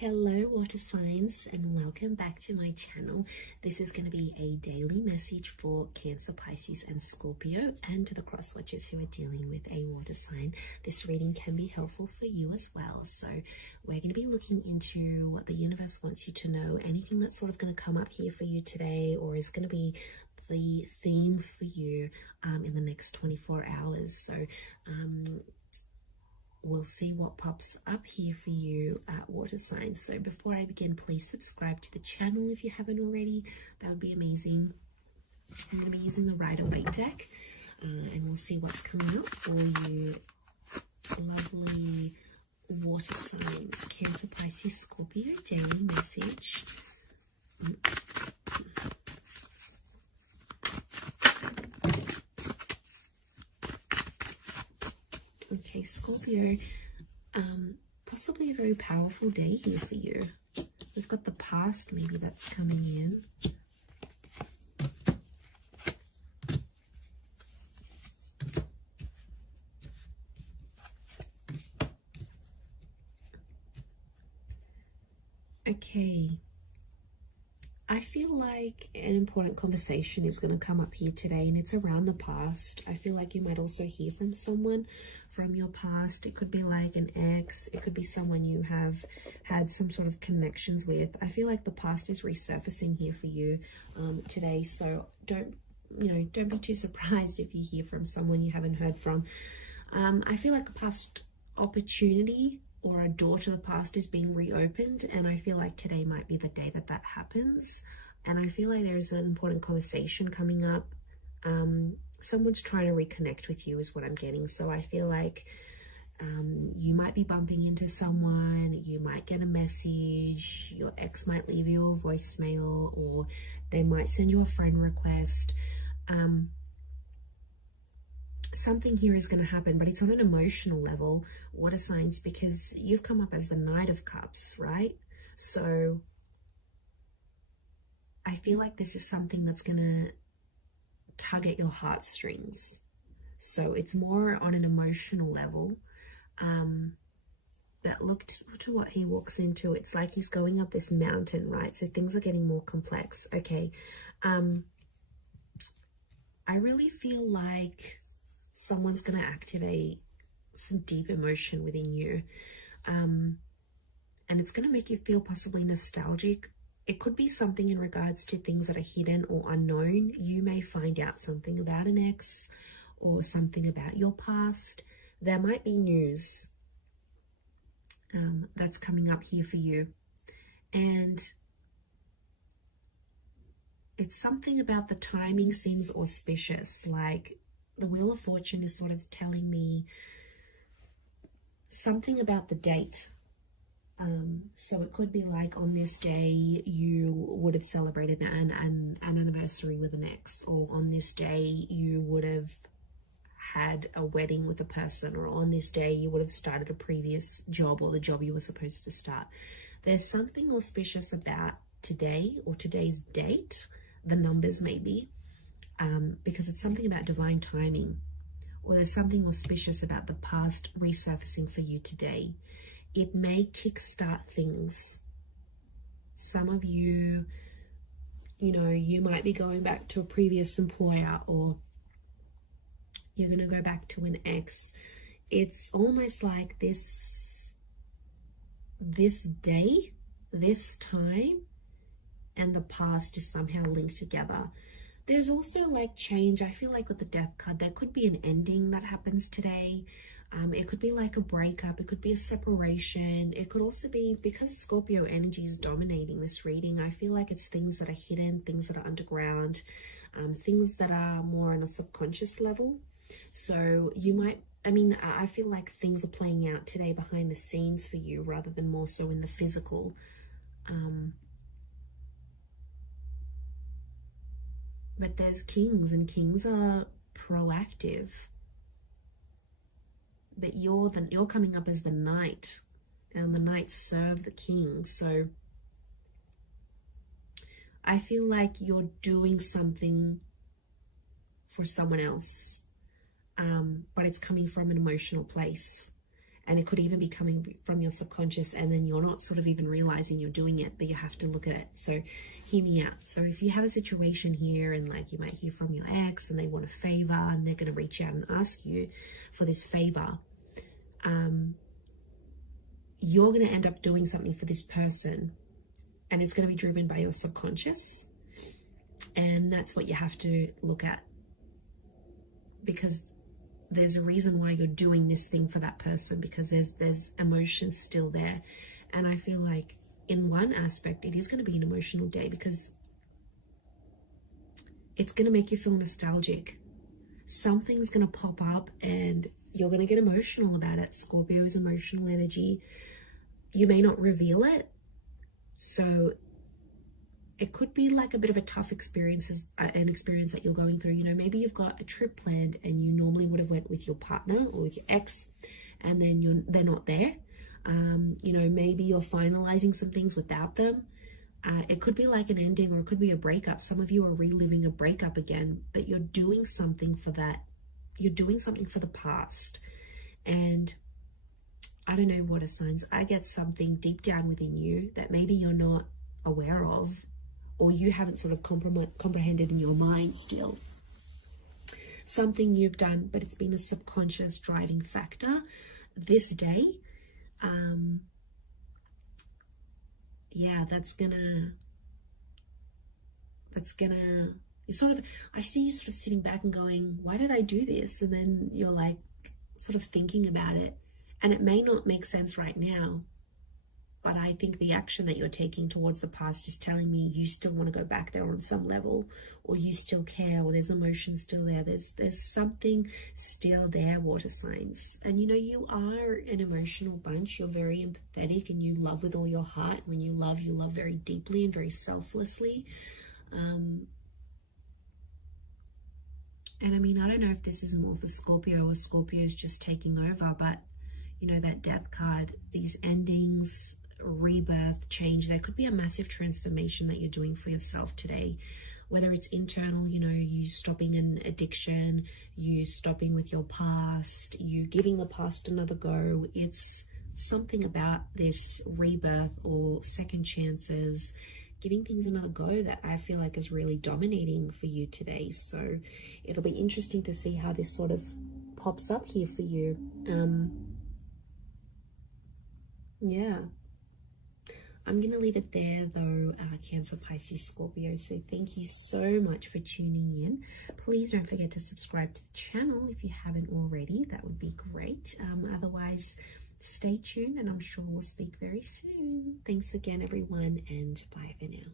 Hello water signs, and welcome back to my channel. This is going to be a daily message for Cancer, Pisces and Scorpio, and to the cross watchers who are dealing with a water sign. This reading can be helpful for you as well. So we're going to be looking into what the universe wants you to know, anything that's sort of going to come up here for you today, or is going to be the theme for you in the next 24 hours. So we'll see what pops up here for you at water signs. So before I begin, please subscribe to the channel if you haven't already. That would be amazing. I'm going to be using the Rider-Waite deck, and we'll see what's coming up for you lovely water signs. Cancer, Pisces, Scorpio, daily message. Okay, Scorpio, possibly a very powerful day here for you. We've got the past maybe that's coming in. Okay. I feel like an important conversation is going to come up here today, and it's around the past. I feel like you might also hear from someone from your past. It could be like an ex. It could be someone you have had some sort of connections with. I feel like the past is resurfacing here for you today. So don't be too surprised if you hear from someone you haven't heard from. I feel like a past opportunity or a door to the past is being reopened, and I feel like today might be the day that that happens. And I feel like there's an important conversation coming up. Someone's trying to reconnect with you is what I'm getting. So I feel like you might be bumping into someone, you might get a message, your ex might leave you a voicemail, or they might send you a friend request. Something here is going to happen, but it's on an emotional level, water signs, because you've come up as the Knight of Cups, right? So I feel like this is something that's going to tug at your heartstrings. So it's more on an emotional level. But look to what he walks into. It's like he's going up this mountain, right? So things are getting more complex. Okay. I really feel like someone's going to activate some deep emotion within you. And it's going to make you feel possibly nostalgic. It could be something in regards to things that are hidden or unknown. You may find out something about an ex or something about your past. There might be news that's coming up here for you. And it's something about the timing seems auspicious. Like the Wheel of Fortune is sort of telling me something about the date. So it could be like on this day you would have celebrated an anniversary with an ex, or on this day you would have had a wedding with a person, or on this day you would have started a previous job or the job you were supposed to start. There's something auspicious about today or today's date, the numbers maybe. Because it's something about divine timing, or there's something auspicious about the past resurfacing for you today. It may kickstart things. Some of you, you might be going back to a previous employer, or you're going to go back to an ex. It's almost like this day, this time, and the past is somehow linked together. There's also like change. I feel like with the Death card, there could be an ending that happens today. It could be like a breakup. It could be a separation. It could also be, because Scorpio energy is dominating this reading, I feel like it's things that are hidden, things that are underground, things that are more on a subconscious level. So you might, I feel like things are playing out today behind the scenes for you rather than more so in the physical. But there's kings, and kings are proactive. But you're coming up as the knight, and the knights serve the king. So I feel like you're doing something for someone else, but it's coming from an emotional place. And it could even be coming from your subconscious, and then you're not sort of even realizing you're doing it, but you have to look at it. So hear me out. So if you have a situation here, and like you might hear from your ex and they want a favor, and they're going to reach out and ask you for this favor, you're going to end up doing something for this person, and it's going to be driven by your subconscious. And that's what you have to look at, because there's a reason why you're doing this thing for that person, because there's emotions still there. And I feel like in one aspect it is going to be an emotional day, because it's going to make you feel nostalgic. Something's going to pop up and you're going to get emotional about it. Scorpio is emotional energy. You may not reveal it, so it could be like a bit of a tough experience, an experience that you're going through. You know, maybe you've got a trip planned and you normally would have went with your partner or with your ex, and then they're not there. You know, maybe you're finalizing some things without them. It could be like an ending, or it could be a breakup. Some of you are reliving a breakup again, but you're doing something for that. You're doing something for the past. And I don't know, water signs, I get something deep down within you that maybe you're not aware of, or you haven't sort of comprehended in your mind still. Something you've done, but it's been a subconscious driving factor this day. Yeah, that's gonna, you sort of, I see you sort of sitting back and going, why did I do this? And then you're like sort of thinking about it, and it may not make sense right now, but I think the action that you're taking towards the past is telling me you still want to go back there on some level, or you still care, or there's emotion still there. There's something still there, water signs. And you know, you are an emotional bunch. You're very empathetic and you love with all your heart. When you love very deeply and very selflessly. And I mean, I don't know if this is more for Scorpio, or Scorpio is just taking over, but you know, that death card, these endings, rebirth, change, there could be a massive transformation that you're doing for yourself today, whether it's internal, you know, you stopping an addiction, you stopping with your past, you giving the past another go. It's something about this rebirth or second chances, giving things another go, that I feel like is really dominating for you today. So it'll be interesting to see how this sort of pops up here for you. Yeah, I'm going to leave it there though, Cancer, Pisces, Scorpio. So thank you so much for tuning in. Please don't forget to subscribe to the channel if you haven't already. That would be great. Otherwise, stay tuned, and I'm sure we'll speak very soon. Thanks again, everyone, and bye for now.